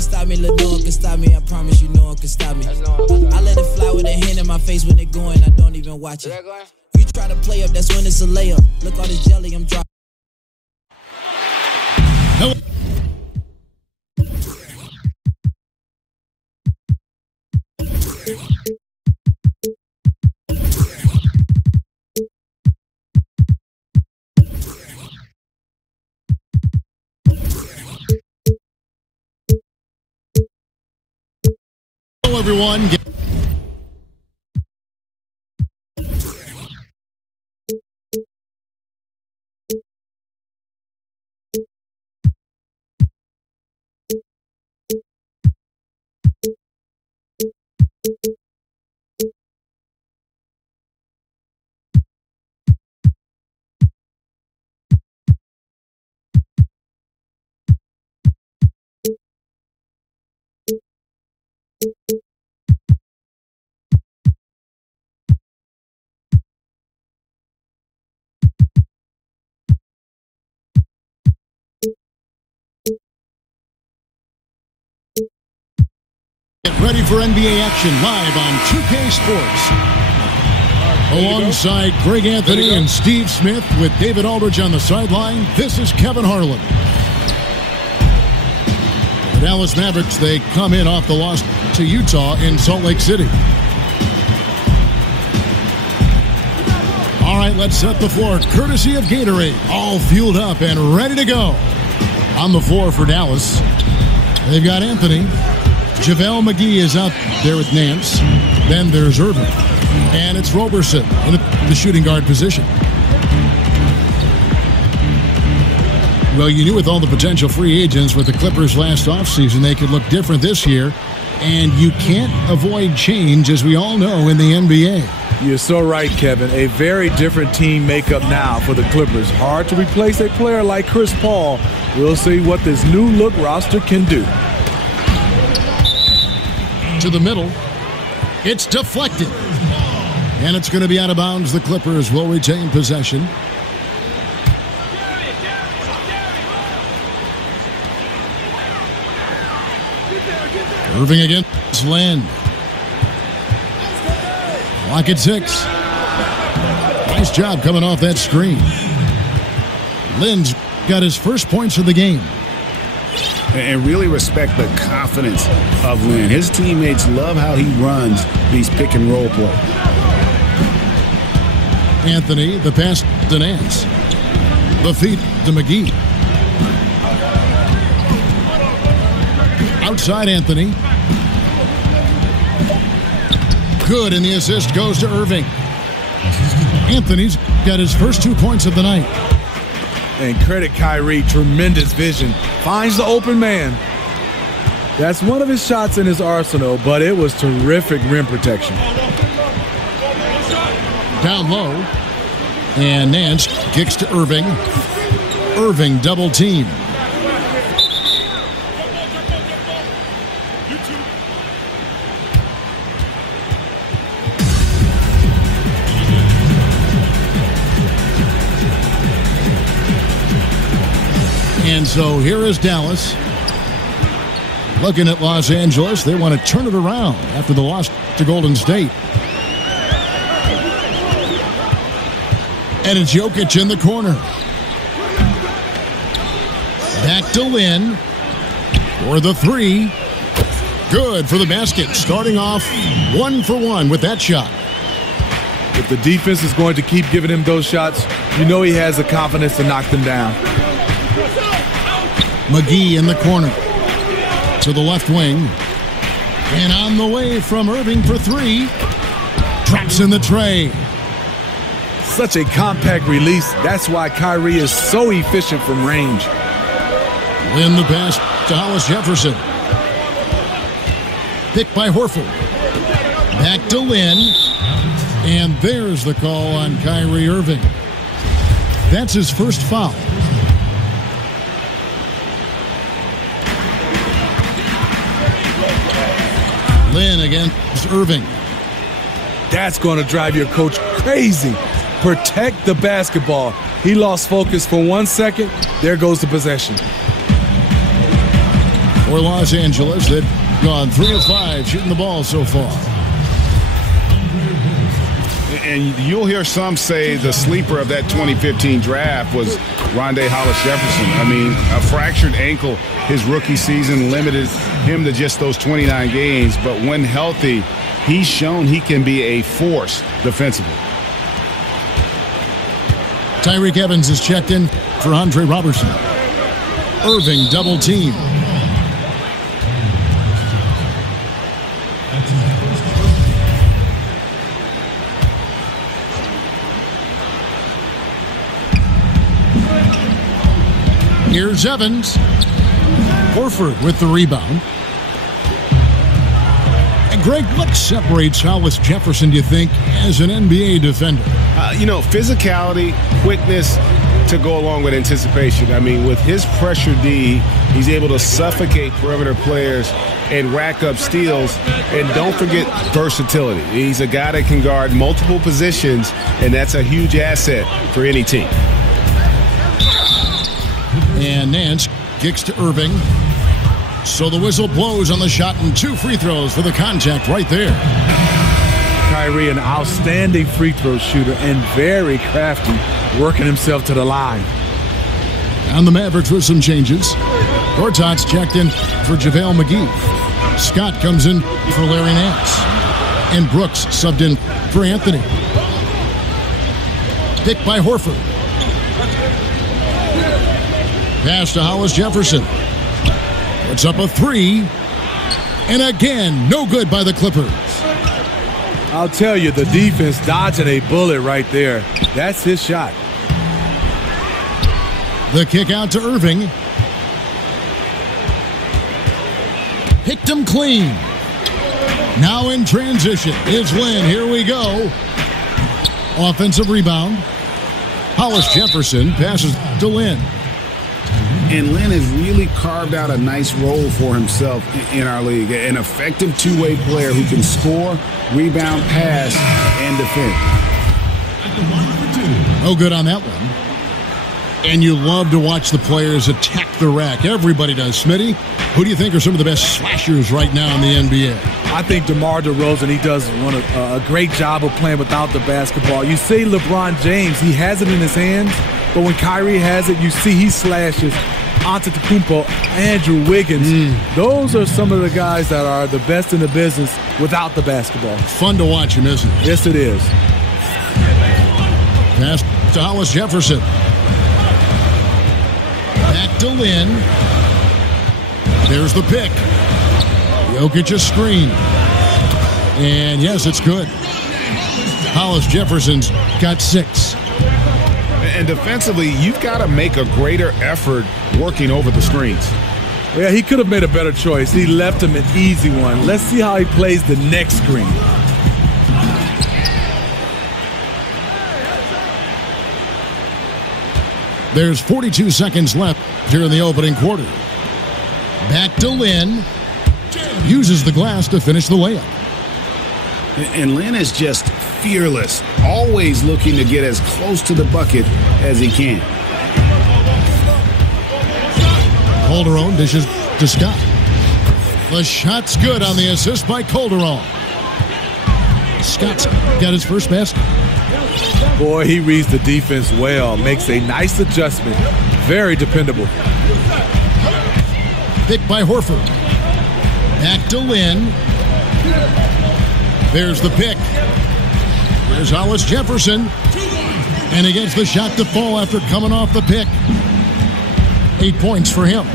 can stop me, look, no one can stop me. I promise you, no one can stop me. I let it fly with a hand in my face when it going. I don't even watch it. You try to play up, that's when it's a layup. Look all this jelly, I'm dropping. Hello, everyone. Get ready for NBA action live on 2K Sports. Alongside Greg Anthony and Steve Smith with David Aldridge on the sideline, this is Kevin Harlan. The Dallas Mavericks, they come in off the loss to Utah in Salt Lake City. All right, let's set the floor courtesy of Gatorade. All fueled up and ready to go. On the floor for Dallas, they've got Anthony. JaVale McGee is out there with Nance. Then there's Irving. And it's Roberson in the shooting guard position. Well, you knew with all the potential free agents with the Clippers last offseason, they could look different this year. And you can't avoid change, as we all know, in the NBA. You're so right, Kevin. A very different team makeup now for the Clippers. Hard to replace a player like Chris Paul. We'll see what this new look roster can do. To the middle. It's deflected. And it's going to be out of bounds. The Clippers will retain possession. Irving against Lynn. Lock at 6. Nice job coming off that screen. Lynn's got his first points of the game. And really respect the confidence of Lynn. His teammates love how he runs these pick and roll plays. Anthony, the pass to Nance. The feed to McGee. Outside Anthony. Good, and the assist goes to Irving. Anthony's got his first 2 points of the night. And credit Kyrie, tremendous vision. Finds the open man. That's one of his shots in his arsenal, but it was terrific rim protection. Down low. And Nance kicks to Irving. Irving double team. And so here is Dallas. Looking at Los Angeles, they want to turn it around after the loss to Golden State. And it's Jokic in the corner. Back to Lynn for the 3. Good for the basket. Starting off 1 for 1 with that shot. If the defense is going to keep giving him those shots, you know he has the confidence to knock them down. McGee in the corner to the left wing. And on the way from Irving for 3. Drops in the tray. Such a compact release. That's why Kyrie is so efficient from range. Lynn the pass to Hollis Jefferson. Picked by Horford. Back to Lynn. And there's the call on Kyrie Irving. That's his first foul. Lynn against Irving. That's going to drive your coach crazy. Protect the basketball. He lost focus for 1 second. There goes the possession. For Los Angeles, they've gone 3 of 5 shooting the ball so far. And you'll hear some say the sleeper of that 2015 draft was Rondé Hollis-Jefferson. I mean, a fractured ankle his rookie season limited him to just those 29 games. But when healthy, he's shown he can be a force defensively. Tyreek Evans is checked in for Andre Robertson. Irving double team. Here's Evans. Horford with the rebound. And Greg, what separates Hollis-Jefferson, do you think, as an NBA defender? Physicality, quickness to go along with anticipation. I mean, with his pressure D, he's able to suffocate perimeter players and rack up steals. And don't forget versatility. He's a guy that can guard multiple positions, and that's a huge asset for any team. And Nance kicks to Irving. So the whistle blows on the shot and 2 free throws for the contact right there. Kyrie, an outstanding free throw shooter and very crafty, working himself to the line. And the Mavericks with some changes. Gortat's checked in for JaVale McGee. Scott comes in for Larry Nance. And Brooks subbed in for Anthony. Pick by Horford. Pass to Hollis-Jefferson. Puts up a 3. And again, no good by the Clippers. I'll tell you, the defense dodging a bullet right there. That's his shot. The kick out to Irving. Picked him clean. Now in transition is Lynn. Here we go. Offensive rebound. Hollis-Jefferson passes to Lynn. And Lynn has really carved out a nice role for himself in our league. An effective two-way player who can score, rebound, pass, and defend. No good on that one. And you love to watch the players attack the rack. Everybody does. Smitty, who do you think are some of the best slashers right now in the NBA? I think DeMar DeRozan, he does a great job of playing without the basketball. You see LeBron James, he has it in his hands, but when Kyrie has it, you see he slashes. Antetokounmpo, Andrew Wiggins. Those are some of the guys that are the best in the business without the basketball. Fun to watch him, isn't it? Yes, it is. Pass to Hollis-Jefferson. Back to Lynn. There's the pick. Jokic a screen. And yes, it's good. Hollis-Jefferson's got 6. And defensively, you've got to make a greater effort working over the screens. Yeah, he could have made a better choice. He left him an easy one. Let's see how he plays the next screen. There's 42 seconds left here in the opening quarter. Back to Lynn. Uses the glass to finish the layup. And Lynn is just fearless, always looking to get as close to the bucket as he can. Calderon dishes to Scott. The shot's good on the assist by Calderon. Scott's got his first basket. Boy, he reads the defense well, makes a nice adjustment. Very dependable. Pick by Horford. Back to Lynn. There's the pick. There's Hollis-Jefferson. And he gets the shot to fall after coming off the pick. 8 points for him.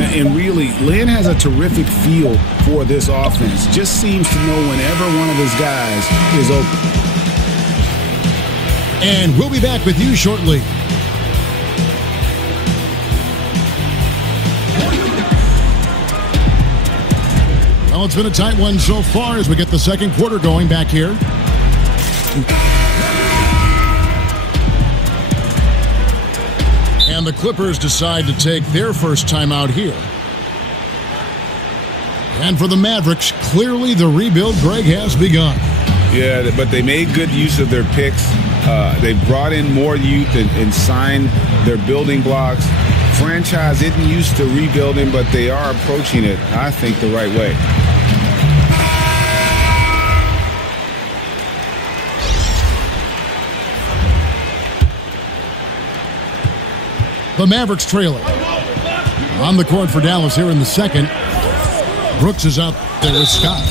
And really, Lynn has a terrific feel for this offense. Just seems to know whenever one of his guys is open. And we'll be back with you shortly. Well, it's been a tight one so far as we get the second quarter going back here. And the Clippers decide to take their first time out here. And for the Mavericks, clearly the rebuild, Greg, has begun. Yeah, but they made good use of their picks. They brought in more youth and signed their building blocks. franchise isn't used to rebuilding, but they are approaching it, I think, the right way. The Mavericks trailing. On the court for Dallas here in the second. Brooks is up. There's Scott.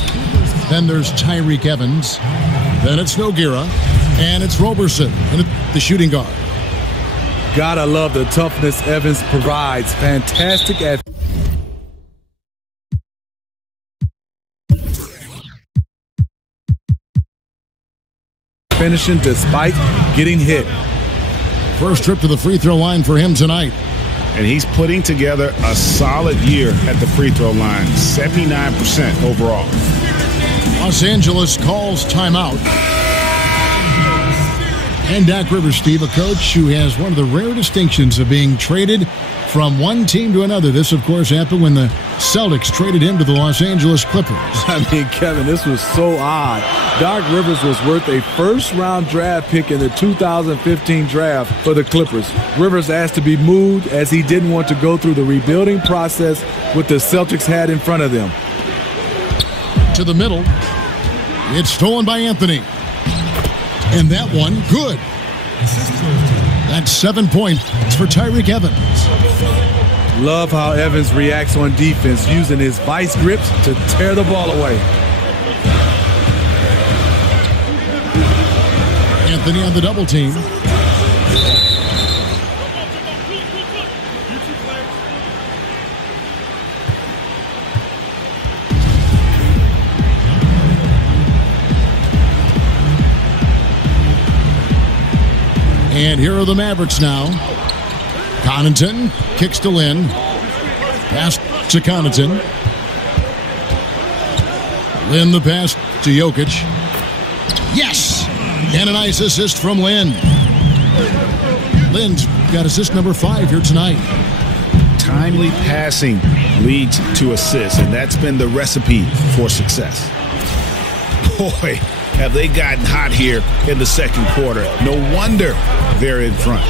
Then there's Tyreek Evans. Then it's Nogueira. And it's Roberson, the shooting guard. Gotta love the toughness Evans provides. Fantastic at finishing despite getting hit. First trip to the free throw line for him tonight. And he's putting together a solid year at the free throw line, 79% overall. Los Angeles calls timeout. And Doc Rivers, Steve, a coach who has one of the rare distinctions of being traded from one team to another. This, of course, happened when the Celtics traded him to the Los Angeles Clippers. I mean, Kevin, this was so odd. Doc Rivers was worth a first-round draft pick in the 2015 draft for the Clippers. Rivers asked to be moved as he didn't want to go through the rebuilding process what the Celtics had in front of them. To the middle. It's stolen by Anthony. And that one, good. That's 7 points for Tyreek Evans. Love how Evans reacts on defense, using his vice grips to tear the ball away. Anthony on the double team. And here are the Mavericks now. Connaughton kicks to Lynn. Pass to Connaughton. Lynn the pass to Jokic. Yes! And a nice assist from Lynn. Lynn's got assist number 5 here tonight. Timely passing leads to assists, and that's been the recipe for success. Boy, have they gotten hot here in the second quarter. No wonder they're in front.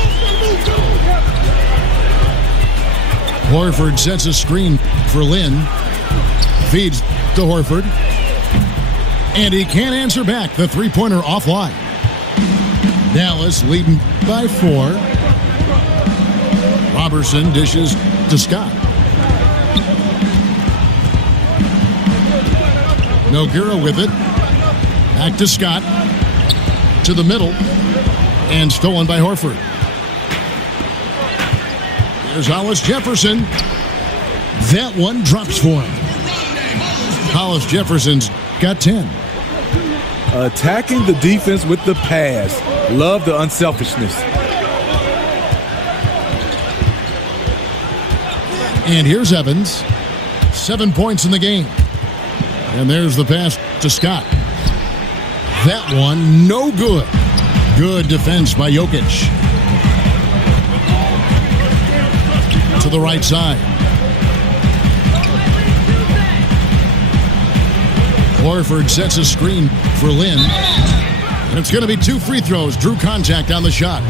Horford sets a screen for Lynn. Feeds to Horford. And he can't answer back. The three-pointer offline. Dallas leading by 4. Roberson dishes to Scott. Nogueira with it. Back to Scott. To the middle. And stolen by Horford. There's Hollis Jefferson. That one drops for him. Hollis Jefferson's got 10. Attacking the defense with the pass. Love the unselfishness. And here's Evans. 7 points in the game. And there's the pass to Scott. That one, no good. Good defense by Jokic. To the right side. Horford sets a screen for Lynn. And it's going to be 2 free throws. Drew contact on the shot.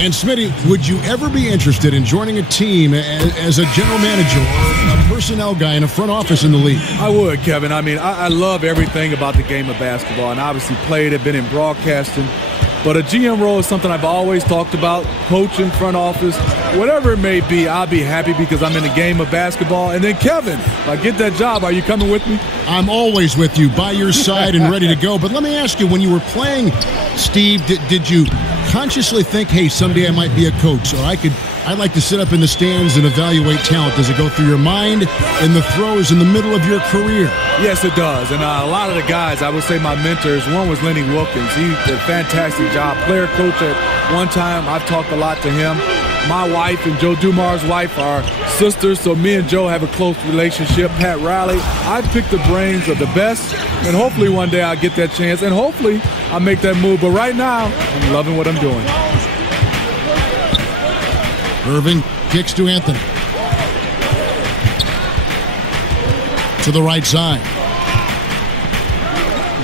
And Smitty, would you ever be interested in joining a team as a general manager or a personnel guy in a front office in the league? I would, Kevin. I mean, I love everything about the game of basketball, and obviously played it, been in broadcasting. But a GM role is something I've always talked about, coaching, front office, whatever it may be, I'll be happy because I'm in the game of basketball. And then, Kevin, if I get that job, are you coming with me? I'm always with you, by your side and ready to go. But let me ask you, when you were playing, Steve, did you consciously think, hey, someday I might be a coach, or I'd like to sit up in the stands and evaluate talent? Does it go through your mind in the throws in the middle of your career? Yes, it does. And a lot of the guys, I would say my mentors, one was Lenny Wilkins. He did a fantastic job. Player coach at one time. I've talked a lot to him. My wife and Joe Dumar's wife are sisters, so me and Joe have a close relationship. Pat Riley, I picked the brains of the best, and hopefully one day I'll get that chance, and hopefully I'll make that move. But right now, I'm loving what I'm doing. Irving kicks to Anthony. To the right side.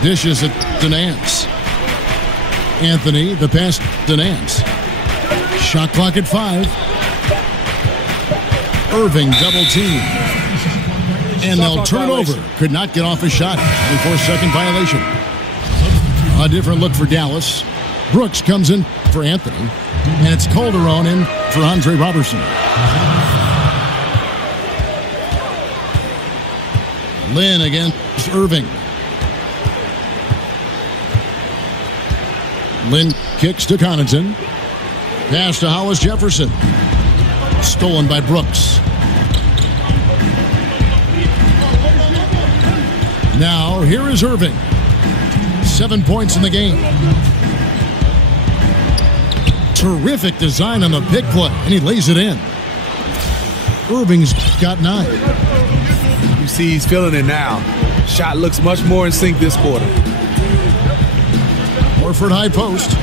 Dishes it to Nance. Anthony, the pass to Nance. Shot clock at 5. Irving double team. And they'll turn it over. Could not get off a shot. And for a second violation. A different look for Dallas. Brooks comes in for Anthony. And it's Calderon in for Andre Robertson. Lynn against Irving. Lynn kicks to Connaughton. Pass to Hollis Jefferson. Stolen by Brooks. Now, here is Irving. 7 points in the game. Terrific design on the pick play, and he lays it in. Irving's got 9. You see he's feeling it now. Shot looks much more in sync this quarter. Horford high post.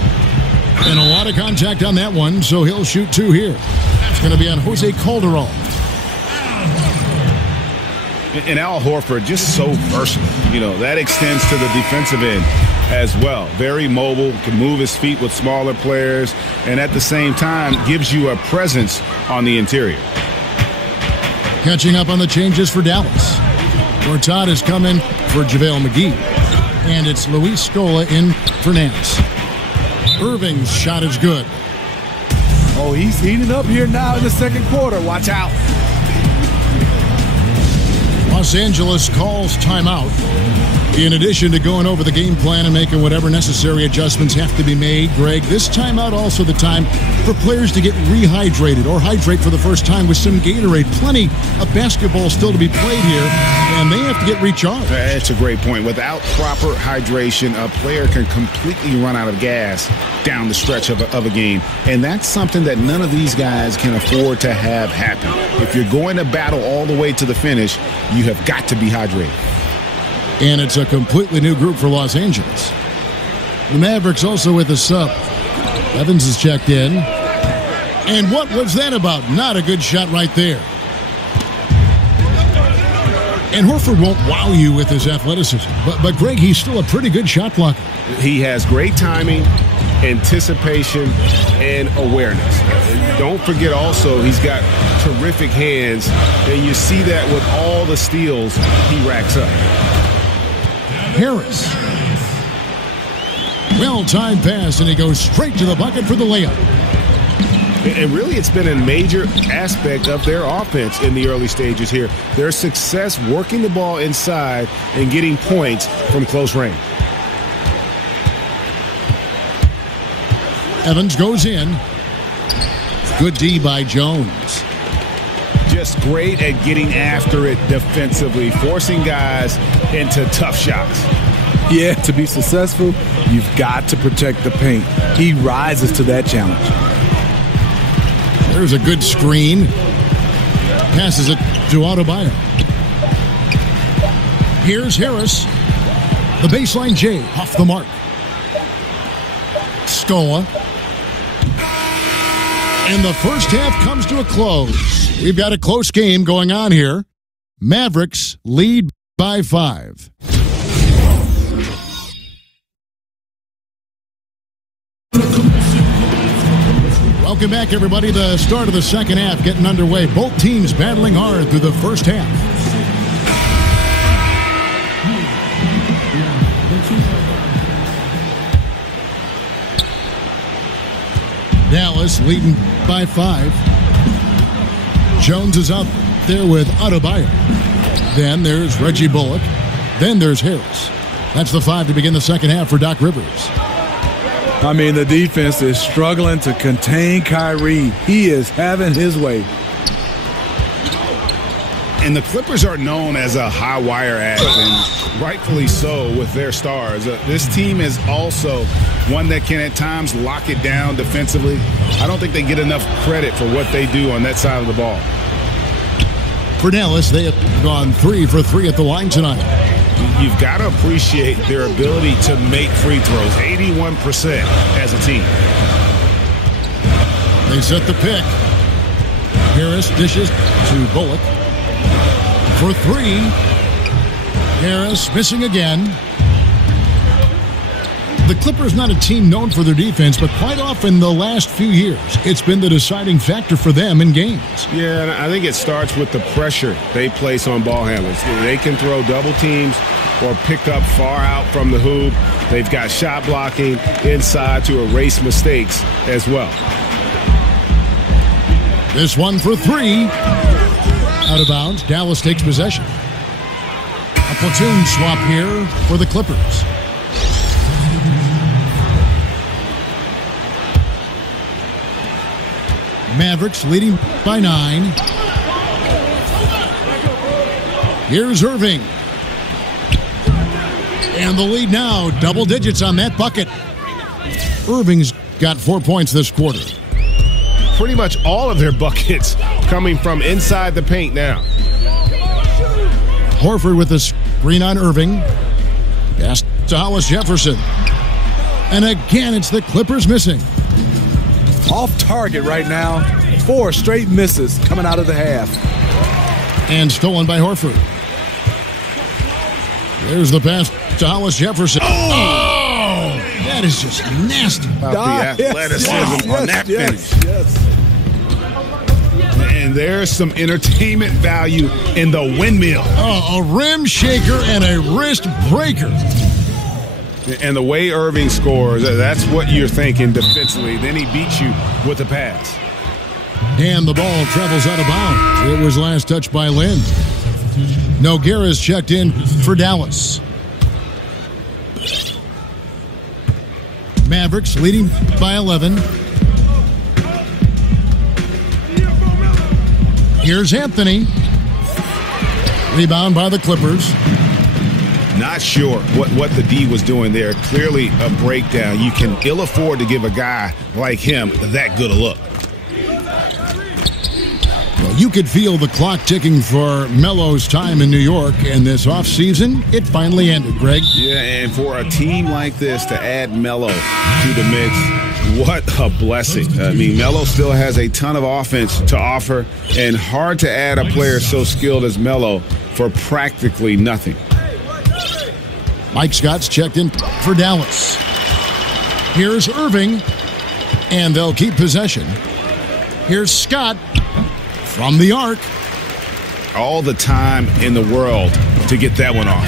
And a lot of contact on that one, so he'll shoot 2 here. It's going to be on Jose Calderon. And Al Horford, just so versatile. You know, that extends to the defensive end as well. Very mobile, can move his feet with smaller players, and at the same time gives you a presence on the interior. Catching up on the changes for Dallas. Gortat has come in for JaVale McGee. And it's Luis Scola in for Nance. Irving's shot is good. Oh, he's heating up here now in the second quarter. Watch out. Los Angeles calls timeout. In addition to going over the game plan and making whatever necessary adjustments have to be made, Greg, this timeout also the time for players to get rehydrated or hydrate for the first time with some Gatorade. Plenty of basketball still to be played here, and they have to get recharged. That's a great point. Without proper hydration, a player can completely run out of gas down the stretch of a game, and that's something that none of these guys can afford to have happen. If you're going to battle all the way to the finish, you have got to be hydrated. And it's a completely new group for Los Angeles. The Mavericks also with a sub. Evans is checked in. And what was that about? Not a good shot right there. And Horford won't wow you with his athleticism. But Greg, he's still a pretty good shot blocker. He has great timing, anticipation, and awareness. Don't forget also he's got terrific hands, and you see that with all the steals he racks up. Harris. Well-timed pass, and he goes straight to the bucket for the layup. And really, it's been a major aspect of their offense in the early stages here. Their success working the ball inside and getting points from close range. Evans goes in. Good D by Jones. Just great at getting after it defensively, forcing guys into tough shots. Yeah, to be successful, you've got to protect the paint. He rises to that challenge. There's a good screen. Passes it to Adebayo. Here's Harris. The baseline J off the mark. Scola. And the first half comes to a close. We've got a close game going on here. Mavericks lead by 5. Welcome back, everybody. The start of the second half getting underway. Both teams battling hard through the first half. Dallas leading by 5. Jones is out there with Adebayo. Then there's Reggie Bullock. Then there's Harris. That's the 5 to begin the second half for Doc Rivers. I mean, the defense is struggling to contain Kyrie. He is having his way. And the Clippers are known as a high-wire act, and rightfully so with their stars. This team is also one that can at times lock it down defensively. I don't think they get enough credit for what they do on that side of the ball. For Dallas, they have gone 3 for 3 at the line tonight. You've got to appreciate their ability to make free throws, 81% as a team. They set the pick. Harris dishes to Bullock. For 3, Harris missing again. The Clippers not a team known for their defense, but quite often the last few years, it's been the deciding factor for them in games. Yeah, and I think it starts with the pressure they place on ball handlers. They can throw double teams or pick up far out from the hoop. They've got shot blocking inside to erase mistakes as well. This one for three. Out of bounds. Dallas takes possession. A platoon swap here for the Clippers. Mavericks leading by 9. Here's Irving. And the lead now, double digits on that bucket. Irving's got 4 points this quarter. Pretty much all of their buckets coming from inside the paint now. Horford with the screen on Irving. Pass to Hollis Jefferson. And again, it's the Clippers missing. Off target right now. 4 straight misses coming out of the half. And stolen by Horford. There's the pass to Hollis Jefferson. Oh! That is just nasty. About the athleticism on that finish. Yes. And there's some entertainment value in the windmill. Oh, a rim shaker and a wrist breaker. And the way Irving scores, that's what you're thinking defensively. Then he beats you with a pass. And the ball travels out of bounds. It was last touched by Lynn. Nogueira's checked in for Dallas. Mavericks leading by 11. Here's Anthony. Rebound by the Clippers. Not sure what the D was doing there. Clearly a breakdown. You can ill afford to give a guy like him that good a look. Well, you could feel the clock ticking for Melo's time in New York, and this offseason, it finally ended, Greg. Yeah, and for a team like this to add Melo to the mix, what a blessing. I mean, Melo still has a ton of offense to offer, and hard to add a player so skilled as Melo for practically nothing. Mike Scott's checked in for Dallas. Here's Irving, and they'll keep possession. Here's Scott from the arc. All the time in the world to get that one off.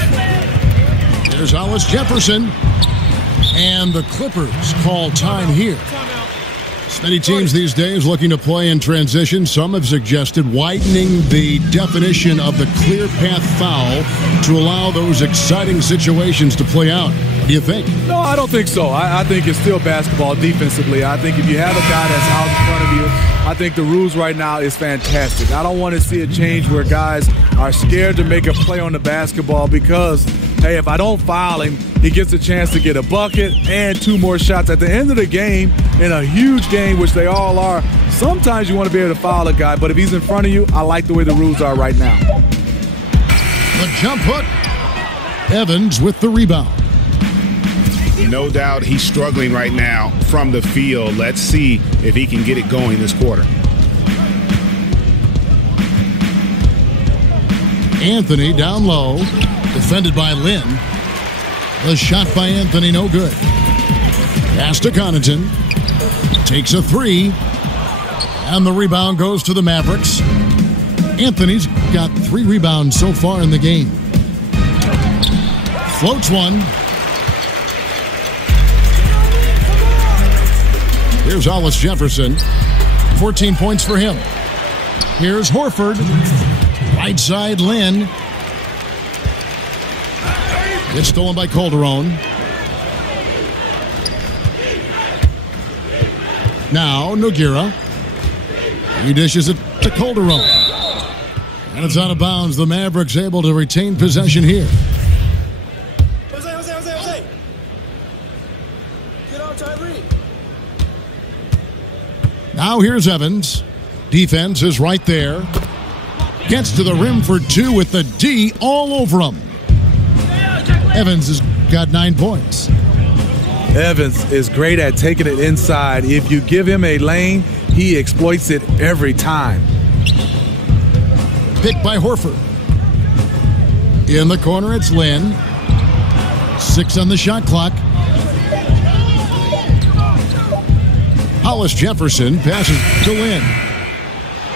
There's Hollis Jefferson, and the Clippers call time here. Many teams these days looking to play in transition. Some have suggested widening the definition of the clear path foul to allow those exciting situations to play out. What do you think? No, I don't think so. I think it's still basketball defensively. I think if you have a guy that's out in front of you, I think the rules right now is fantastic. I don't want to see a change where guys are scared to make a play on the basketball because, hey, if I don't foul him, he gets a chance to get a bucket and 2 more shots. At the end of the game, in a huge game, which they all are, sometimes you want to be able to foul a guy, but if he's in front of you, I like the way the rules are right now. The jump hook. Evans with the rebound. No doubt he's struggling right now from the field. Let's see if he can get it going this quarter. Anthony down low. Defended by Lynn. The shot by Anthony, no good. Pass to Connaughton. Takes a 3. And the rebound goes to the Mavericks. Anthony's got 3 rebounds so far in the game. Floats one. Here's Hollis Jefferson. 14 points for him. Here's Horford. Right side, Lynn. It's stolen by Calderon. Now, Nogueira. He dishes it to Calderon. And it's out of bounds. The Mavericks able to retain possession here. Jose. Get on, Tyree. Now here's Evans. Defense is right there. Gets to the rim for 2 with the D all over him. Evans has got 9 points. Evans is great at taking it inside. If you give him a lane, he exploits it every time. Picked by Horford. In the corner, it's Lynn. 6 on the shot clock. Hollis Jefferson passes to Lynn.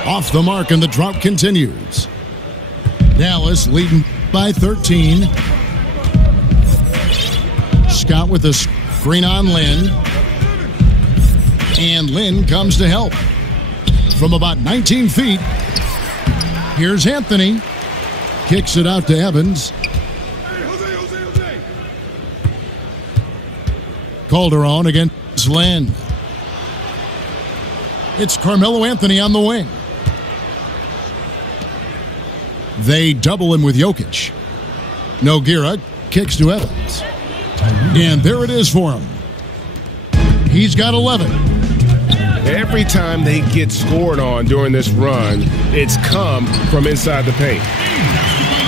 Off the mark, and the drought continues. Dallas leading by 13. Scott with a screen on Lynn. And Lynn comes to help. From about 19 feet, here's Anthony. Kicks it out to Evans. Calderon against Lynn. It's Carmelo Anthony on the wing. They double him with Jokic. Nogueira kicks to Evans. And there it is for him. He's got 11. Every time they get scored on during this run, it's come from inside the paint.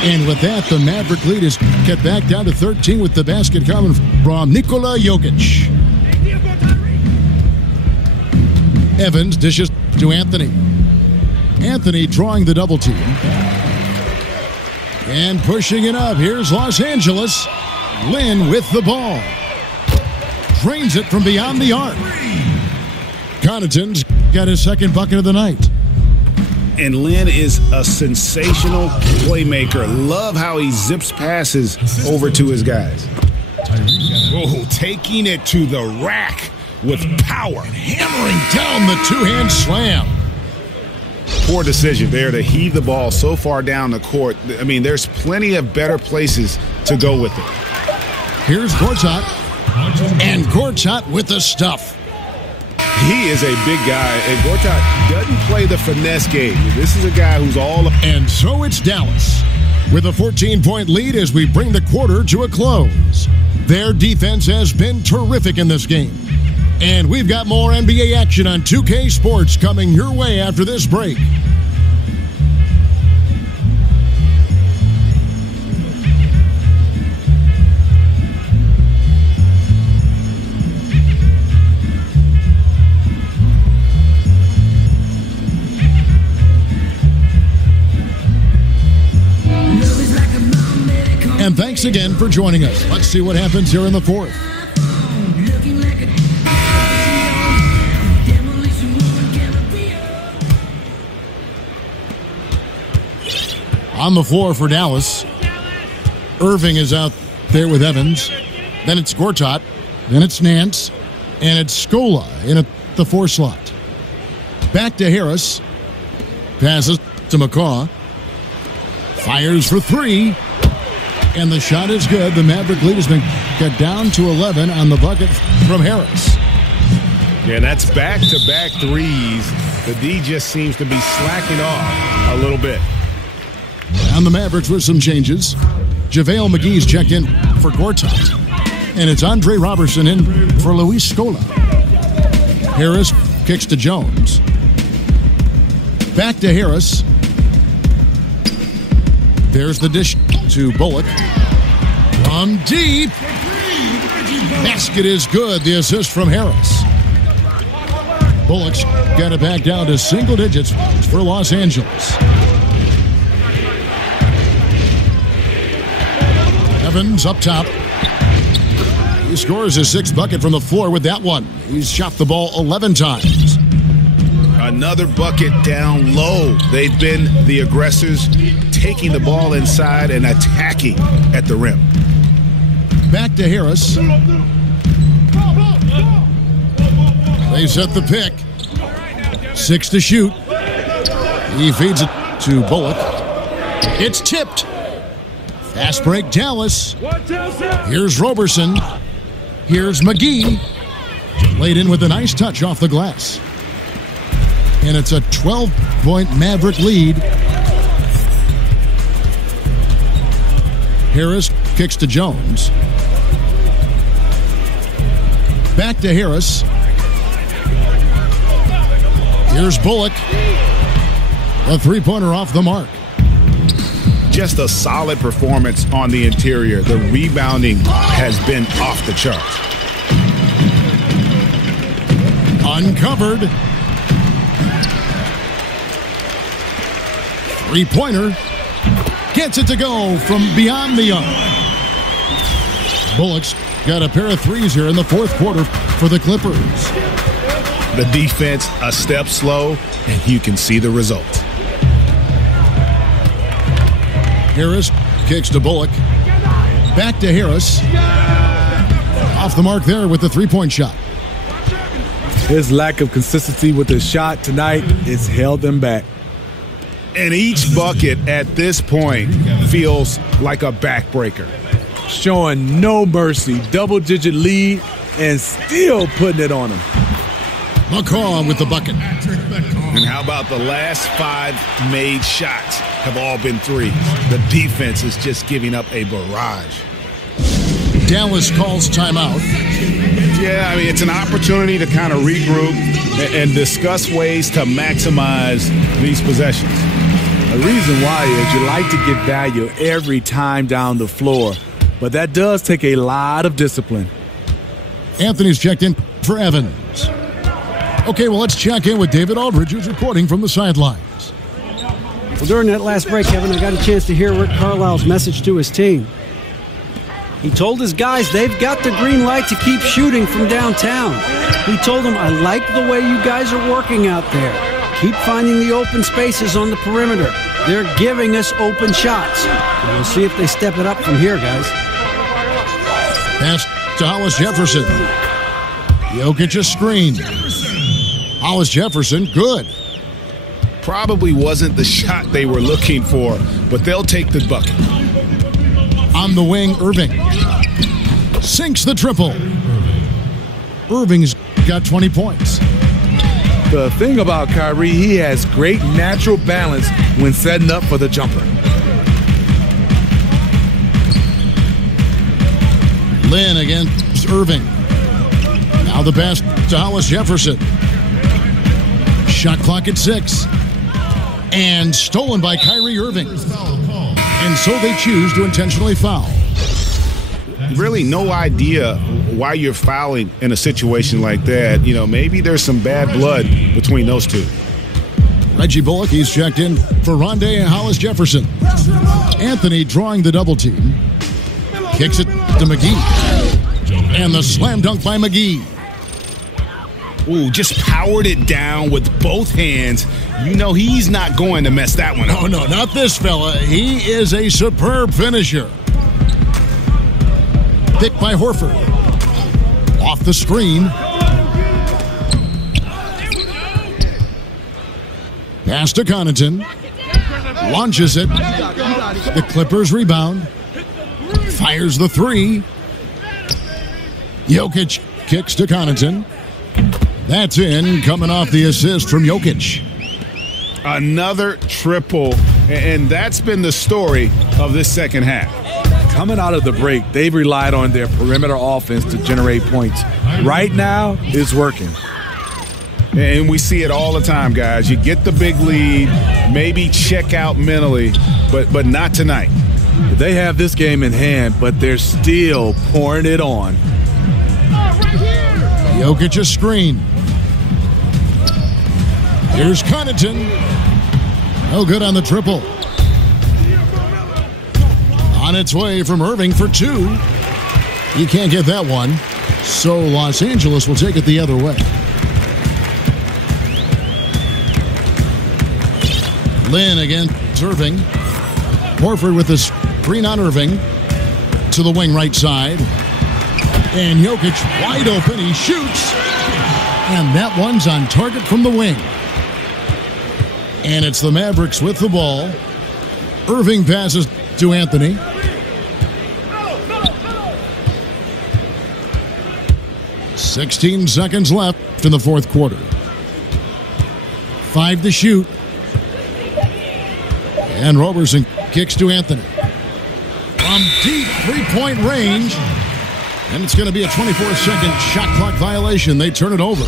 And with that, the Maverick lead is cut back down to 13 with the basket coming from Nikola Jokic. Evans dishes to Anthony. Anthony drawing the double team. And pushing it up. Here's Los Angeles. Lynn with the ball. Drains it from beyond the arc. Connaughton's got his second bucket of the night. And Lynn is a sensational playmaker. Love how he zips passes over to his guys. Oh, taking it to the rack with power. Hammering down the two-hand slam. Poor decision there to heave the ball so far down the court. I mean, there's plenty of better places to go with it. Here's Gortat. And Gortat with the stuff. He is a big guy, and Gortat doesn't play the finesse game. This is a guy who's all... And so it's Dallas with a 14-point lead as we bring the quarter to a close. Their defense has been terrific in this game. And we've got more NBA action on 2K Sports coming your way after this break. And thanks again for joining us. Let's see what happens here in the fourth. On the floor for Dallas, Irving is out there with Evans. Then it's Gortat. Then it's Nance. And it's Scola in the 4 slot. Back to Harris. Passes to McCaw. Fires for 3. And the shot is good. The Maverick lead has been cut down to 11 on the bucket from Harris. Yeah, that's back-to-back threes. The D just seems to be slacking off a little bit. And the Mavericks with some changes. JaVale McGee's checked in for Gortat. And it's Andre Robertson in for Luis Scola. Harris kicks to Jones. Back to Harris. There's the dish to Bullock. From deep. Basket is good. The assist from Harris. Bullock's got it back down to single digits for Los Angeles. Evans up top. He scores his 6th bucket from the floor with that one. He's shot the ball 11 times. Another bucket down low. They've been the aggressors, taking the ball inside and attacking at the rim. Back to Harris. They set the pick. 6 to shoot. He feeds it to Bullock. It's tipped. Fast break, Dallas. Here's Roberson. Here's McGee. Laid in with a nice touch off the glass. And it's a 12-point Maverick lead. Harris kicks to Jones. Back to Harris. Here's Bullock. A three-pointer off the mark. Just a solid performance on the interior. The rebounding has been off the charts. Uncovered. Three-pointer. Gets it to go from beyond the arc. Bullock's got a pair of threes here in the 4th quarter for the Clippers. The defense a step slow, and you can see the result. Harris kicks to Bullock. Back to Harris. Off the mark there with the three-point shot. His lack of consistency with the shot tonight has held them back. And each bucket at this point feels like a backbreaker. Showing no mercy, double-digit lead, and still putting it on him. McCaw with the bucket. And how about the last 5 made shots have all been threes? The defense is just giving up a barrage. Dallas calls timeout. Yeah, I mean, it's an opportunity to kind of regroup and discuss ways to maximize these possessions. The reason why is you like to get value every time down the floor, but that does take a lot of discipline. Anthony's checked in for Evans. Okay, well, let's check in with David Aldridge, who's reporting from the sidelines. Well, during that last break, Kevin, I got a chance to hear Rick Carlisle's message to his team. He told his guys they've got the green light to keep shooting from downtown. He told them, I like the way you guys are working out there. Keep finding the open spaces on the perimeter. They're giving us open shots. We'll see if they step it up from here, guys. Pass to Hollis Jefferson. Jokic's screen. Hollis Jefferson, good. Probably wasn't the shot they were looking for, but they'll take the bucket. On the wing, Irving. Sinks the triple. Irving's got 20 points. The thing about Kyrie, he has great natural balance when setting up for the jumper. Lynn against Irving. Now the pass to Hollis Jefferson. Shot clock at 6. And stolen by Kyrie Irving. And so they choose to intentionally foul. Really no idea why you're fouling in a situation like that. You know, maybe there's some bad blood between those two. Reggie Bullock, he's checked in for Rondé and Hollis Jefferson. Anthony drawing the double team. Kicks it to McGee. And the slam dunk by McGee. Ooh, just powered it down with both hands. You know he's not going to mess that one up. Oh, no, not this fella. He is a superb finisher. Picked by Horford. Off the screen. Pass to Connaughton. Launches it. The Clippers rebound. Fires the three. Jokic kicks to Connaughton. That's in, coming off the assist from Jokic. Another triple, and that's been the story of this second half. Coming out of the break, they've relied on their perimeter offense to generate points. Right now, it's working. And we see it all the time, guys. You get the big lead, maybe check out mentally, but not tonight. They have this game in hand, but they're still pouring it on. Jokic's screen. Here's Connaughton. No good on the triple. On its way from Irving for 2. He can't get that one. So Los Angeles will take it the other way. Lynn against Irving. Horford with the screen on Irving. To the wing right side. And Jokic wide open. He shoots. And that one's on target from the wing. And it's the Mavericks with the ball. Irving passes to Anthony. "16 seconds left in the fourth quarter. 5 to shoot. And Roberson kicks to Anthony. From deep three-point range. And it's going to be a 24-second shot clock violation. They turn it over.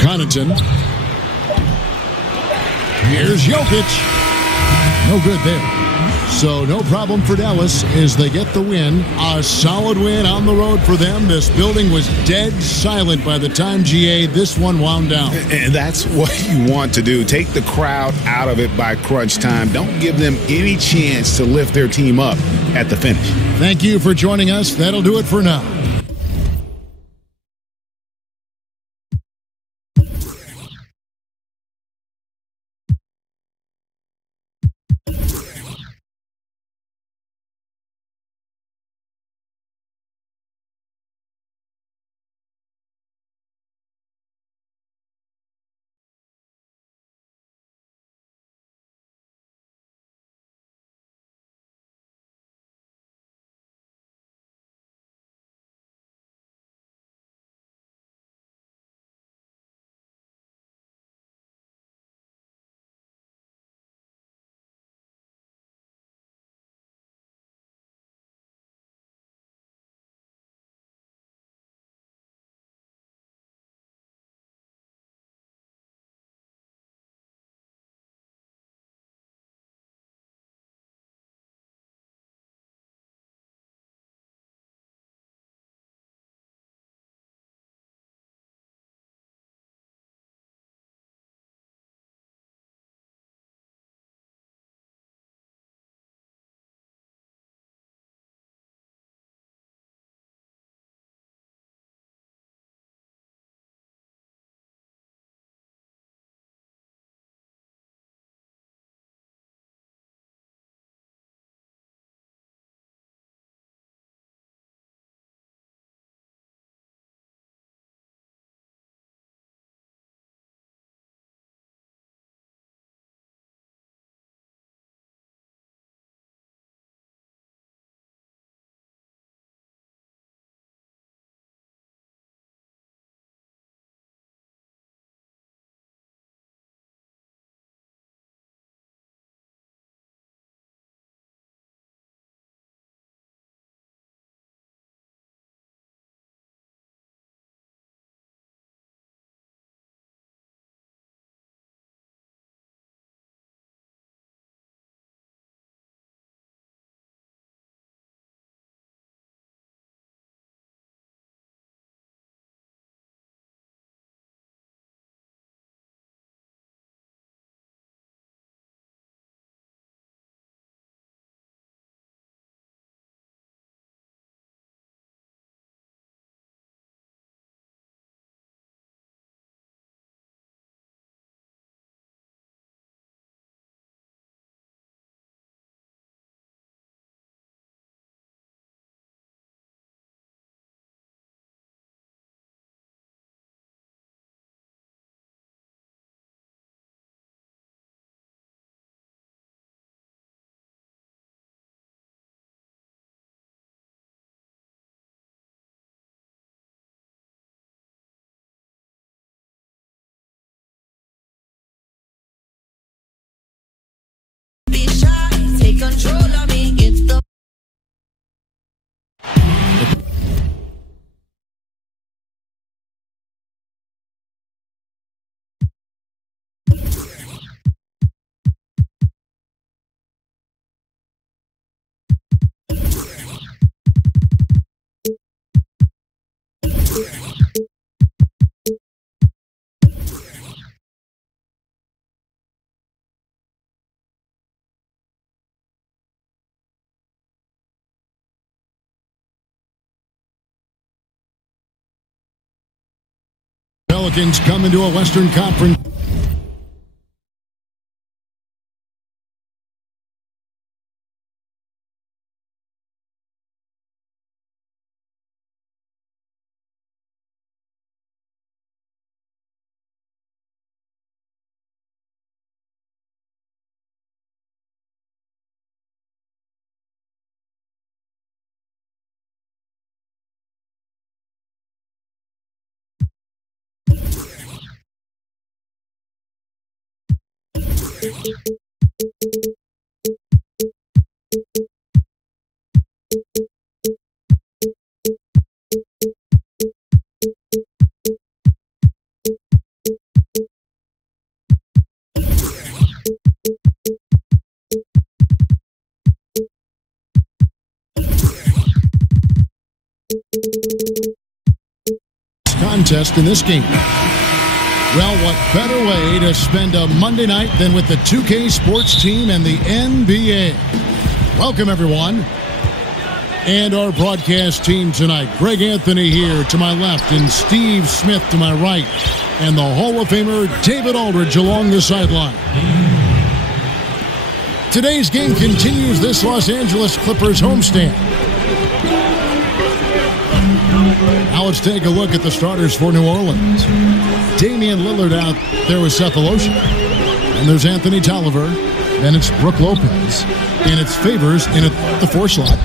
Connaughton. Here's Jokic. No good there. So no problem for Dallas as they get the win. A solid win on the road for them. This building was dead silent by the time, GA, this one wound down. And that's what you want to do. Take the crowd out of it by crunch time. Don't give them any chance to lift their team up at the finish. Thank you for joining us. That'll do it for now. Pelicans come into a Western Conference. Contest in this game. Well, what better way to spend a Monday night than with the 2K sports team and the NBA? Welcome, everyone. And our broadcast team tonight. Greg Anthony here to my left and Steve Smith to my right. And the Hall of Famer David Aldridge along the sideline. Today's game continues this Los Angeles Clippers homestand. Now let's take a look at the starters for New Orleans. Damian Lillard out there with Cephalosha. And there's Anthony Tolliver. And it's Brook Lopez. And it's Favors in at the 4 slot.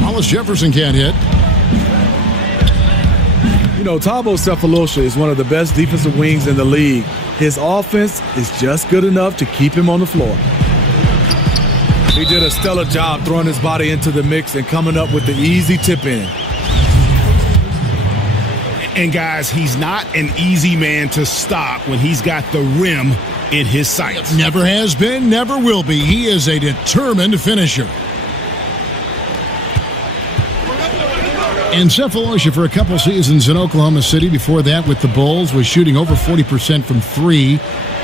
Hollis Jefferson can't hit. You know, Thabo Cephalosha is one of the best defensive wings in the league. His offense is just good enough to keep him on the floor. He did a stellar job throwing his body into the mix and coming up with the easy tip-in. And guys, he's not an easy man to stop when he's got the rim in his sights. Never has been, never will be. He is a determined finisher. And Cephalosha for a couple seasons in Oklahoma City. Before that with the Bulls was shooting over 40% from 3.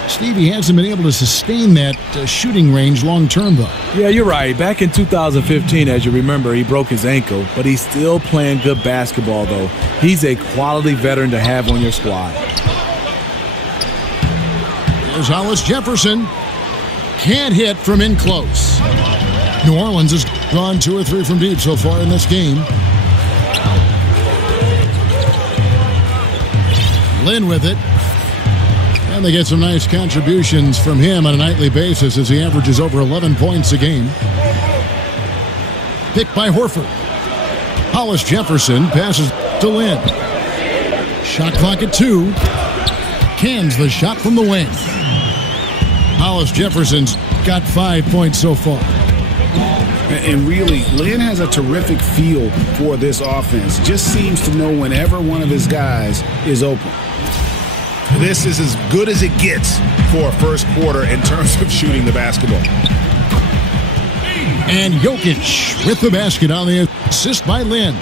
Stevie hasn't been able to sustain that shooting range long term, though. Yeah, you're right. Back in 2015, as you remember, he broke his ankle, but he's still playing good basketball, though. He's a quality veteran to have on your squad. There's Hollis Jefferson. Can't hit from in close. New Orleans has gone 2 or 3 from deep so far in this game. Lynn with it. And they get some nice contributions from him on a nightly basis as he averages over 11 points a game. Picked by Horford. Hollis Jefferson passes to Lynn. Shot clock at 2. Cans the shot from the wing. Hollis Jefferson's got 5 points so far. And really, Lynn has a terrific feel for this offense. Just seems to know whenever one of his guys is open. This is as good as it gets for a first quarter in terms of shooting the basketball. And Jokic with the basket on the assist by Lynn.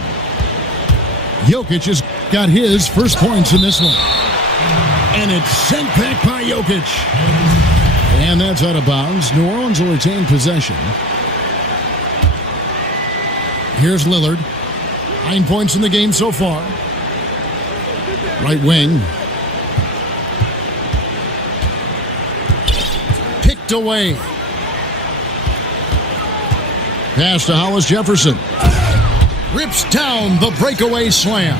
Jokic has got his first points in this one. And it's sent back by Jokic. And that's out of bounds. New Orleans will retain possession. Here's Lillard. 9 points in the game so far. Right wing. Picked away. Pass to Hollis Jefferson. Rips down the breakaway slam.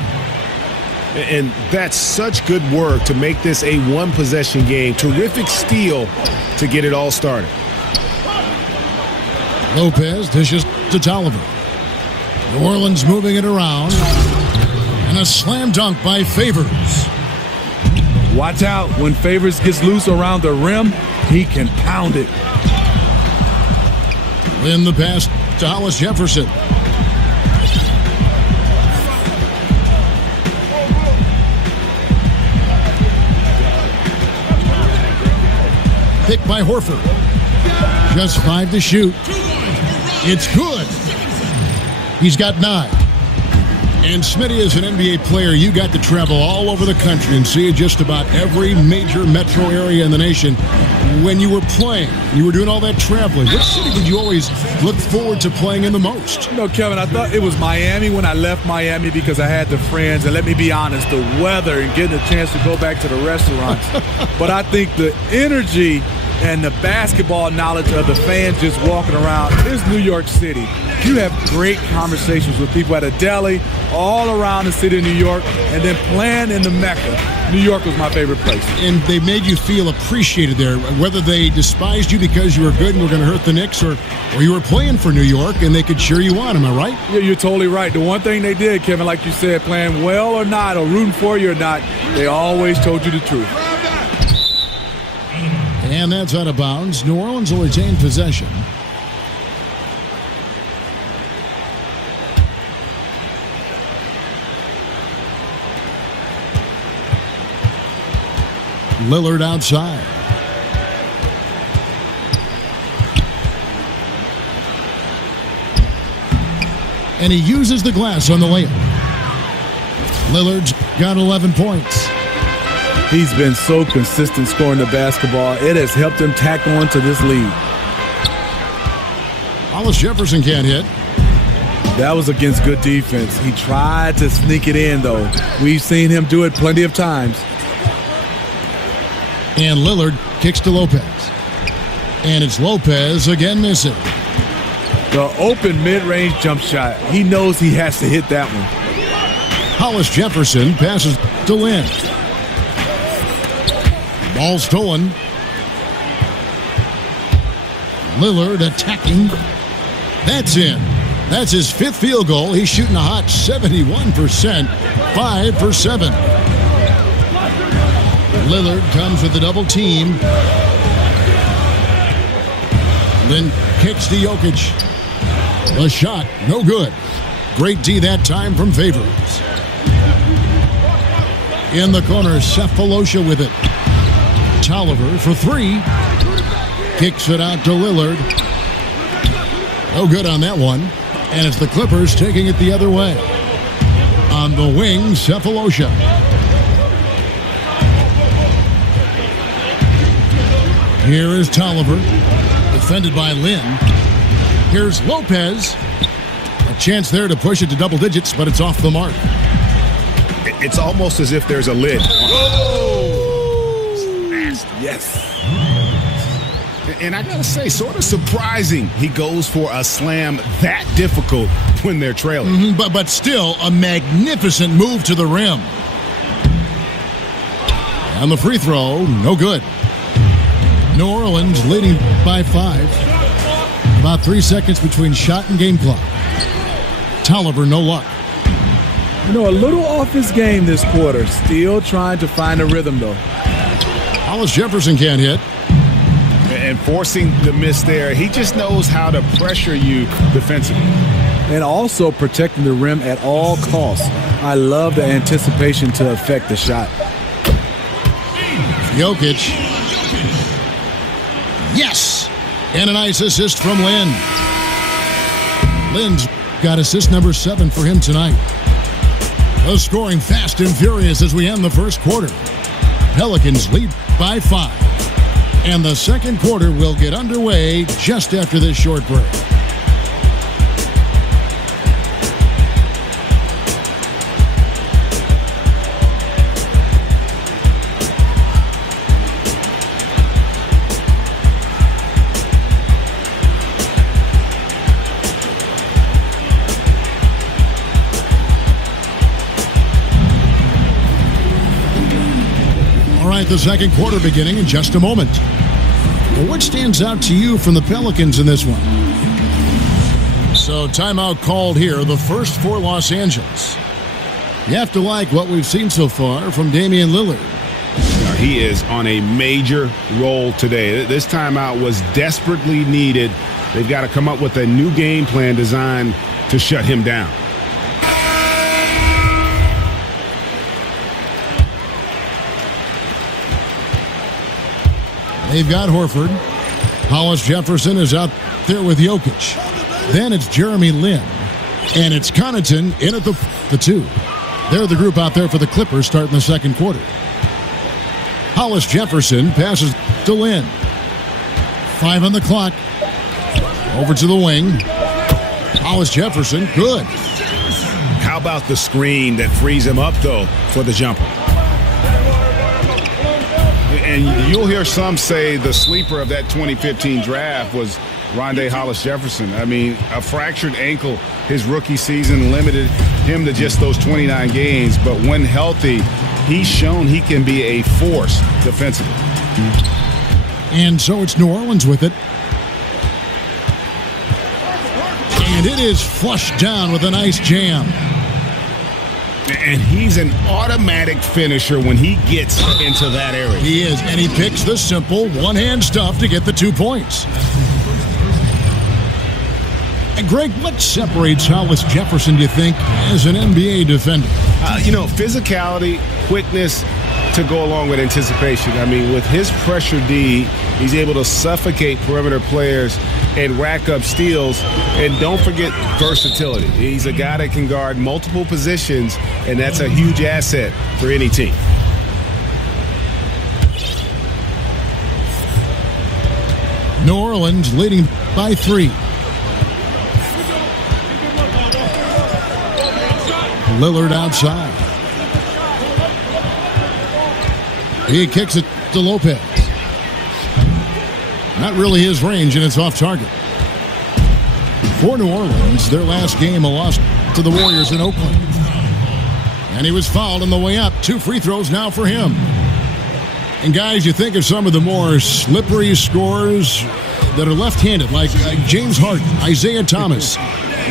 And that's such good work to make this a one-possession game. Terrific steal to get it all started. Lopez dishes to Tolliver. New Orleans moving it around. And a slam dunk by Favors. Watch out. When Favors gets loose around the rim, he can pound it. Lynn the pass to Hollis Jefferson. Picked by Horford. Just 5 to shoot. It's good. He's got 9. And Smitty, as an NBA player, you got to travel all over the country and see just about every major metro area in the nation. when you were playing, you were doing all that traveling, what city did you always look forward to playing in the most? You know, Kevin, I thought it was Miami when I left Miami because I had the friends. And let me be honest, the weather and getting a chance to go back to the restaurants. But I think the energy and the basketball knowledge of the fans just walking around is New York City. You have great conversations with people at a deli, all around the city of New York, and then playing in the Mecca. New York was my favorite place. And they made you feel appreciated there, whether they despised you because you were good and were going to hurt the Knicks, or you were playing for New York and they could cheer you on. Am I right? Yeah, you're totally right. The one thing they did, Kevin, like you said, playing well or not, or rooting for you or not, they always told you the truth. And that's out of bounds. New Orleans will retain possession. Lillard outside. And he uses the glass on the layup. Lillard's got 11 points. He's been so consistent scoring the basketball. It has helped him tack on to this lead. Hollis Jefferson can't hit. That was against good defense. He tried to sneak it in, though. We've seen him do it plenty of times. And Lillard kicks to Lopez. And it's Lopez again missing. The open mid-range jump shot. He knows he has to hit that one. Hollis Jefferson passes to Lynn. Ball stolen. Lillard attacking. That's in. That's his 5th field goal. He's shooting a hot 71%. 5 for 7. Lillard comes with the double team. Then kicks to Jokic. The shot, no good. Great D that time from Favors. In the corner, Cephalosha with it. Tolliver for 3. Kicks it out to Lillard. No good on that one. And it's the Clippers taking it the other way. On the wing, Cephalosha. Here is Tolliver, defended by Lynn. Here's Lopez. A chance there to push it to double digits, but it's off the mark. It's almost as if there's a lid. Yes. And I gotta say, sort of surprising he goes for a slam that difficult when they're trailing. But still a magnificent move to the rim. And the free throw, no good. New Orleans leading by 5. About 3 seconds between shot and game clock. Tolliver, no luck. You know, a little off his game this quarter. Still trying to find a rhythm, though. Hollis Jefferson can't hit. And forcing the miss there, he just knows how to pressure you defensively. And also protecting the rim at all costs. I love the anticipation to affect the shot. Jokic. Yes! And a nice assist from Lynn. Lynn's got assist number 7 for him tonight. The scoring fast and furious as we end the first quarter. Pelicans lead by 5. And the second quarter will get underway just after this short break. The second quarter beginning in just a moment. Well, what stands out to you from the Pelicans in this one? So timeout called here, the first for Los Angeles. You have to like what we've seen so far from Damian Lillard. He is on a major roll today. This timeout was desperately needed. They've got to come up with a new game plan designed to shut him down. They've got Horford. Hollis Jefferson is out there with Jokic. Then it's Jeremy Lin. And it's Connaughton in at the 2. They're the group out there for the Clippers starting the second quarter. Hollis Jefferson passes to Lin. 5 on the clock. Over to the wing. Hollis Jefferson, good. How about the screen that frees him up, though, for the jumper? And you'll hear some say the sleeper of that 2015 draft was Rondé Hollis Jefferson. I mean, a fractured ankle his rookie season limited him to just those 29 games. But when healthy, he's shown he can be a force defensively. And so it's New Orleans with it. And it is flushed down with a nice jam. And he's an automatic finisher when he gets into that area. He is, and he picks the simple one-hand stuff to get the 2 points. And Greg, what separates Hollis Jefferson, do you think, as an NBA defender? Physicality, quickness to go along with anticipation. I mean, with his pressure D, he's able to suffocate perimeter players and rack up steals. And don't forget versatility. He's a guy that can guard multiple positions, and that's a huge asset for any team. New Orleans leading by 3. Lillard outside. He kicks it to Lopez. Not really his range, and it's off target. For New Orleans, their last game, a loss to the Warriors in Oakland. And he was fouled on the way up. 2 free throws now for him. And guys, you think of some of the more slippery scorers that are left-handed, like James Harden, Isaiah Thomas,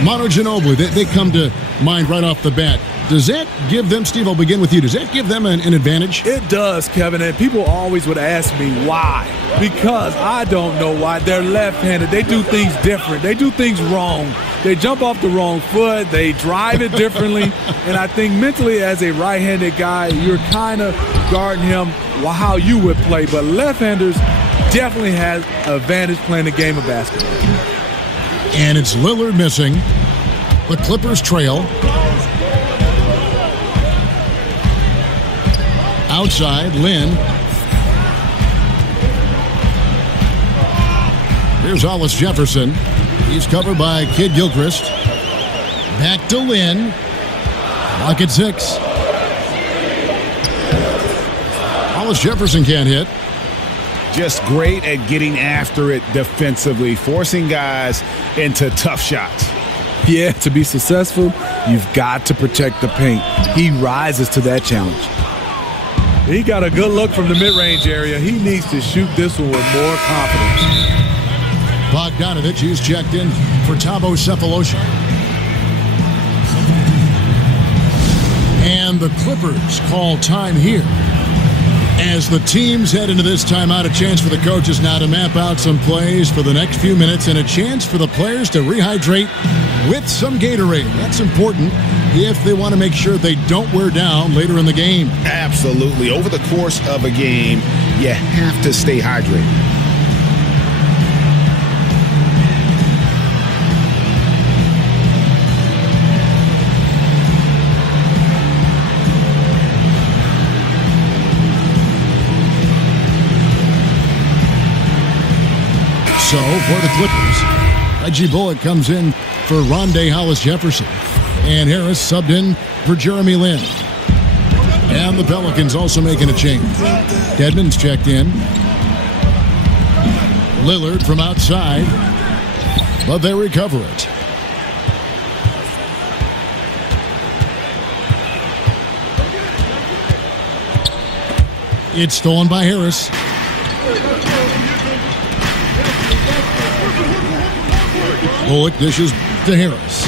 Manu Ginobili. They come to mind right off the bat. Does that give them, Steve, I'll begin with you, does that give them an advantage? It does, Kevin, and people always would ask me why. Because I don't know why. They're left-handed. They do things different. They do things wrong. They jump off the wrong foot. They drive it differently. And I think mentally as a right-handed guy, you're kind of guarding him how you would play. But left-handers definitely has an advantage playing the game of basketball. And it's Lillard missing. The Clippers trail. Outside, Lynn. Here's Hollis Jefferson. He's covered by Kid Gilchrist. Back to Lynn. Clock at 6. Hollis Jefferson can't hit. Just great at getting after it defensively, forcing guys into tough shots. Yeah, to be successful, you've got to protect the paint. He rises to that challenge. He got a good look from the mid-range area. He needs to shoot this one with more confidence. Bogdanovich is checked in for Thabo Sefolosha. And the Clippers call time here. As the teams head into this timeout, a chance for the coaches now to map out some plays for the next few minutes and a chance for the players to rehydrate with some Gatorade. That's important if they want to make sure they don't wear down later in the game. Absolutely. Over the course of a game, you have to stay hydrated. So, for the Clippers, Reggie Bullock comes in for Rondé Hollis Jefferson. And Harris subbed in for Jeremy Lin. And the Pelicans also making a change. Dedmon's checked in. Lillard from outside. But they recover it. It's stolen by Harris. Bullock dishes to Harris.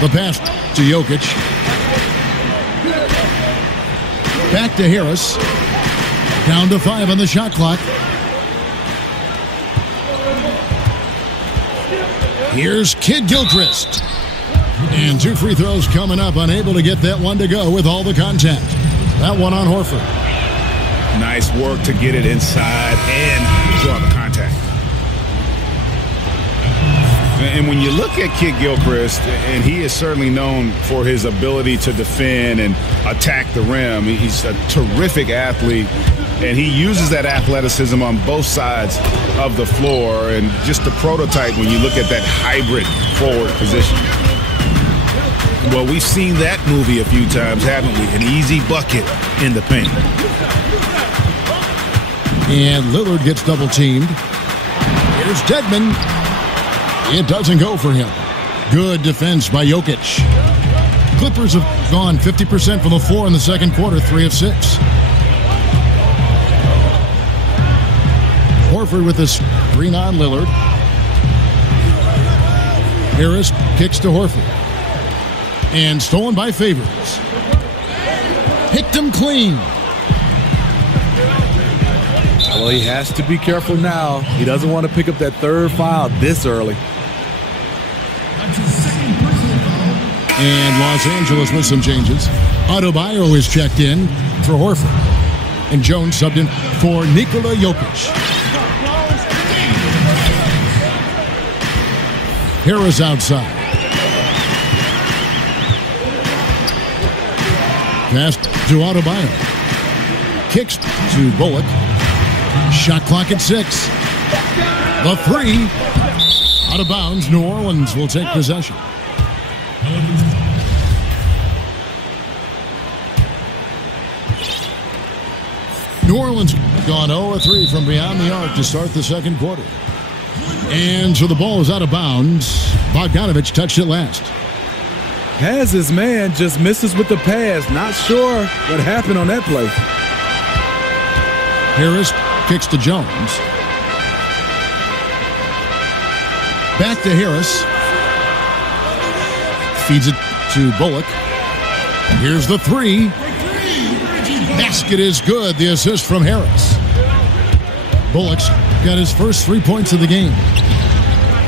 The pass to Jokic. Back to Harris. Down to 5 on the shot clock. Here's Kid Gilchrist. And 2 free throws coming up. Unable to get that one to go with all the contact. That one on Horford. Nice work to get it inside and draw the contact. And when you look at Kid Gilchrist, and he is certainly known for his ability to defend and attack the rim. He's a terrific athlete, and he uses that athleticism on both sides of the floor, and just the prototype when you look at that hybrid forward position. Well, we've seen that movie a few times, haven't we? An easy bucket in the paint. And Lillard gets double-teamed. Here's Dedmon. It doesn't go for him. Good defense by Jokic. Clippers have gone 50% from the floor in the second quarter, 3 of 6. Horford with a screen on Lillard. Harris kicks to Horford. And stolen by Favors. Picked him clean. Well, he has to be careful now. He doesn't want to pick up that third foul this early. And Los Angeles with some changes. Adebayo is checked in for Horford. And Jones subbed in for Nikola Jokic. Harris outside. Pass to Adebayo. Kicks to Bullock. Shot clock at 6. The 3. Out of bounds. New Orleans will take possession. New Orleans gone 0-3 from beyond the arc to start the second quarter. And so the ball is out of bounds. Bogdanovich touched it last. Has his man, just misses with the pass. Not sure what happened on that play. Harris kicks to Jones. Back to Harris. Feeds it to Bullock. Here's the 3. Basket is good. The assist from Harris. Bullock's got his first 3 points of the game.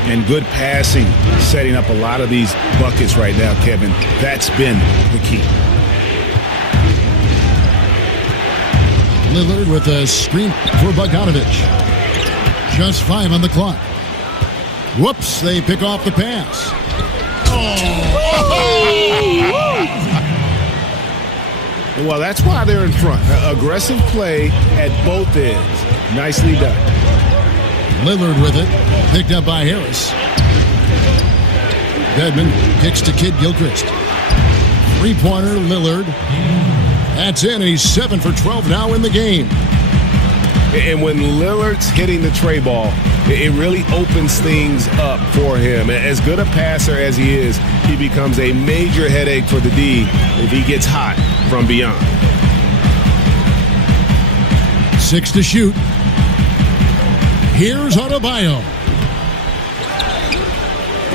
And good passing, setting up a lot of these buckets right now, Kevin. That's been the key. Lillard with a screen for Bogdanovich. Just 5 on the clock. Whoops, they pick off the pass. Well, that's why they're in front. Aggressive play at both ends. Nicely done. Lillard with it. Picked up by Harris. Dedmon kicks to Kid Gilchrist. 3-pointer, Lillard. That's in, and he's 7 for 12 now in the game. And when Lillard's hitting the tray ball, it really opens things up for him. As good a passer as he is, he becomes a major headache for the D if he gets hot from beyond. 6 to shoot. Here's Adebayo.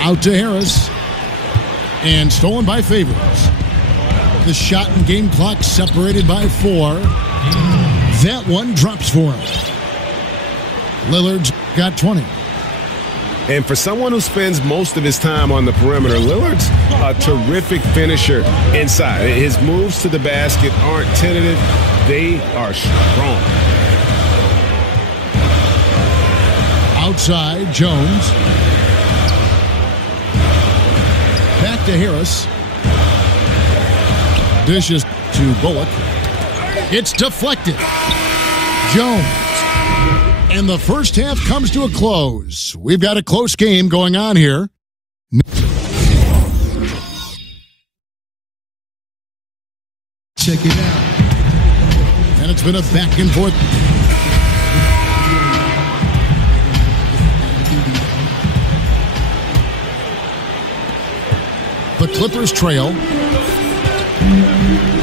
Out to Harris. And stolen by Favors. The shot and game clock separated by 4. That one drops for him. Lillard's got 20. And for someone who spends most of his time on the perimeter, Lillard's a terrific finisher inside. His moves to the basket aren't tentative. They are strong. Outside, Jones. Back to Harris. Dishes to Bullock. It's deflected. Jones. And the first half comes to a close. We've got a close game going on here. Check it out. And it's been a back and forth. The Clippers trail.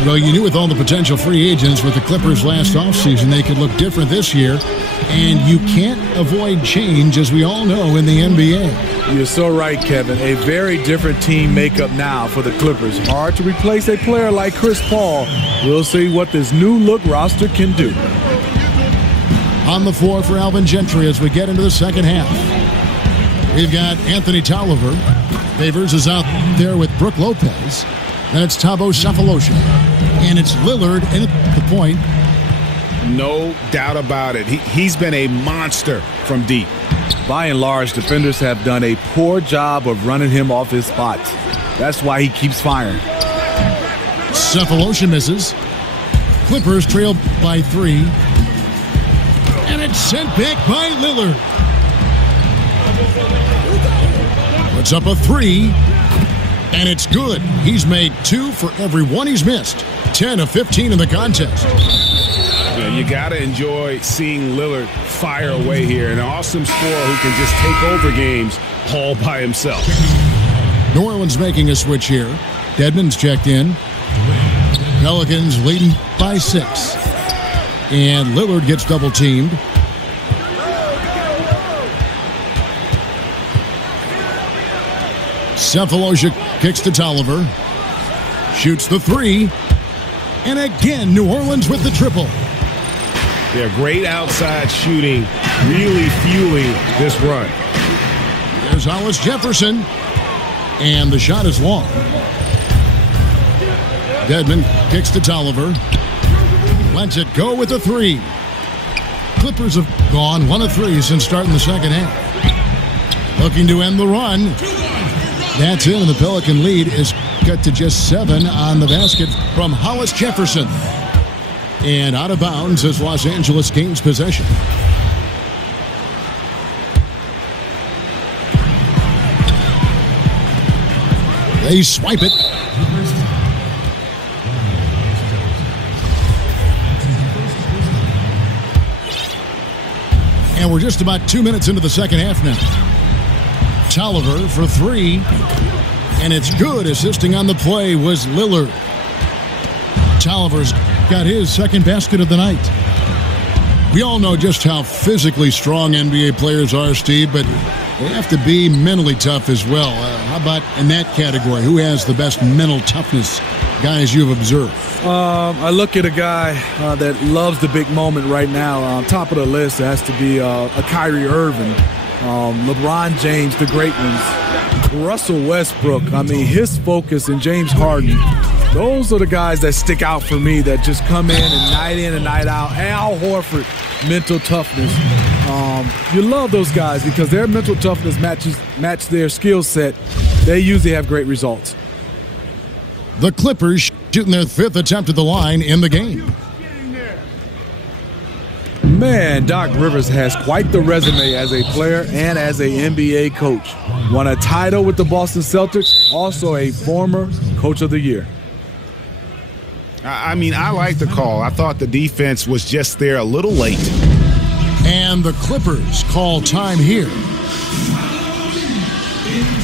Well, you knew with all the potential free agents with the Clippers last offseason, they could look different this year. And you can't avoid change, as we all know, in the NBA. You're so right, Kevin. A very different team makeup now for the Clippers. Hard to replace a player like Chris Paul. We'll see what this new look roster can do. On the floor for Alvin Gentry as we get into the second half. We've got Anthony Tolliver. Favors is out there with Brook Lopez. Then it's Thabo Sefolosha. And it's Lillard in at the point. No doubt about it. He's been a monster from deep. By and large, defenders have done a poor job of running him off his spots. That's why he keeps firing. Cephalosha misses. Clippers trail by 3. And it's sent back by Lillard. Puts up a 3. And it's good. He's made 2 for every 1 he's missed. 10 of 15 in the contest. Yeah, you got to enjoy seeing Lillard fire away here. An awesome scorer who can just take over games all by himself. New Orleans making a switch here. Dedmon's checked in. Pelicans leading by 6. And Lillard gets double-teamed. Cephalosha kicks to Tolliver. Shoots the 3. And again, New Orleans with the triple. Yeah, great outside shooting, really fueling this run. There's Hollis Jefferson. And the shot is long. Dedmon kicks to Tolliver. Lets it go with the 3. Clippers have gone 1 of 3 since starting the second half. Looking to end the run. That's it, and the Pelican lead is cut to just 7 on the basket from Hollis Jefferson. And out of bounds as Los Angeles gains possession. They swipe it. And we're just about 2 minutes into the second half now. Tolliver for 3. And it's good. Assisting on the play was Lillard. Tolliver's got his second basket of the night. We all know just how physically strong NBA players are, Steve, but they have to be mentally tough as well. How about in that category? Who has the best mental toughness, guys you've observed? I look at a guy that loves the big moment right now. On top of the list has to be a Kyrie Irving, LeBron James, the great ones, Russell Westbrook. I mean, his focus, and James Harden. Those are the guys that stick out for me, that just come in and night out. Al Horford, mental toughness. You love those guys because their mental toughness match their skill set. They usually have great results. The Clippers shooting their 5th attempt at the line in the game. Man, Doc Rivers has quite the resume as a player and as a NBA coach. Won a title with the Boston Celtics, also a former Coach of the Year. I mean, I like the call. I thought the defense was just there a little late. And the Clippers call time here.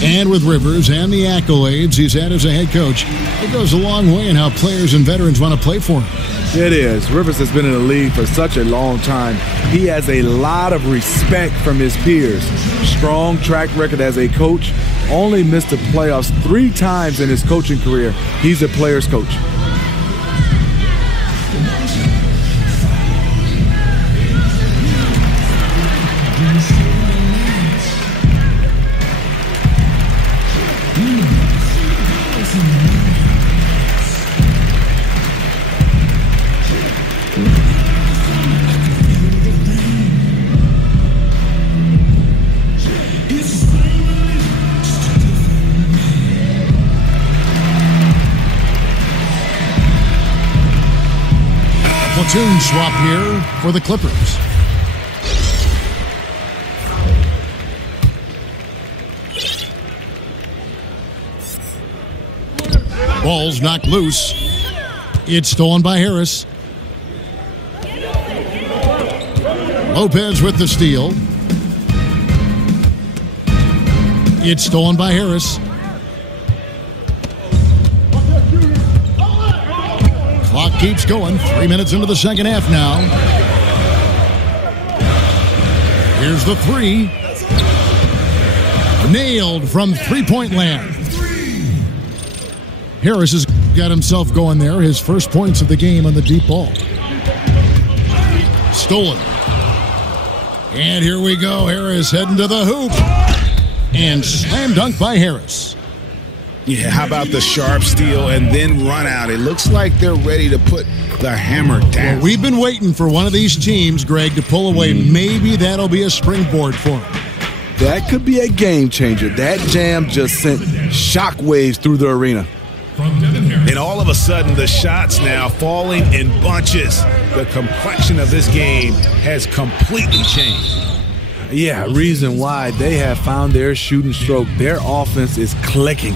And with Rivers and the accolades he's had as a head coach, it goes a long way in how players and veterans want to play for him. It is. Rivers has been in the league for such a long time. He has a lot of respect from his peers. Strong track record as a coach. Only missed the playoffs 3 times in his coaching career. He's a player's coach. Platoon swap here for the Clippers. Ball's knocked loose. It's stolen by Harris. Lopez with the steal. It's stolen by Harris. Clock keeps going. 3 minutes into the second half now. Here's the 3. Nailed from three-point land. Harris has got himself going there. His first points of the game on the deep ball. Stolen. And here we go. Harris heading to the hoop. And slam dunk by Harris. Yeah, how about the sharp steal and then run out? It looks like they're ready to put the hammer down. Well, we've been waiting for one of these teams, Greg, to pull away. Maybe that'll be a springboard for them. That could be a game changer. That jam just sent shockwaves through the arena. And all of a sudden, the shots now falling in bunches. The complexion of this game has completely changed. Yeah, reason why they have found their shooting stroke. Their offense is clicking.